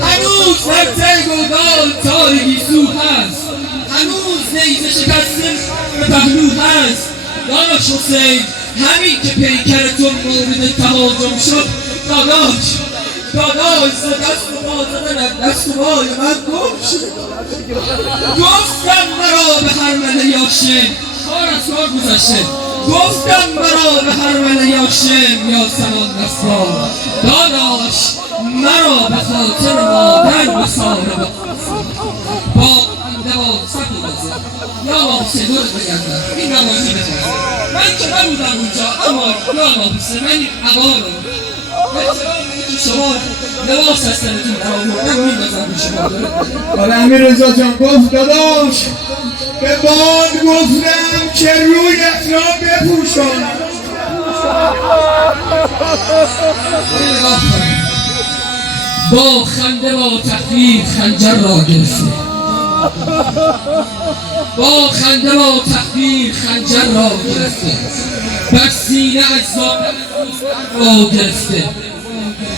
هنوز در تنگ و دال تاریکی سو هست، هنوز نیزه شکستن به پهلو هست. داداش حسین همین که پیکرتون مورد تهاجم شد، داداش دست و پا زدن دست و پای من گم شد. گفتم مرا به هرمله یاشم، کار از کار گذشته. گفتم مرا به هرمله یاشم یا سمان نسوار. داداش مرا به خاطر مادر بساره با دوازده بازه یا سدور بگردم این نمازی بخواه. من که نبودم اونجا، اما یا بسه من این عبا رو شما لباس هستنتون در آوردم میندازم به شما داره. حالا امیررضا جان گفت داداش به باد گفتم که رویت را بپوشان. با خنده و تقدیر خنجر را گرفته، با خنده و تقدیر خنجر را گرفته، بر سینه اجزا را گرفته.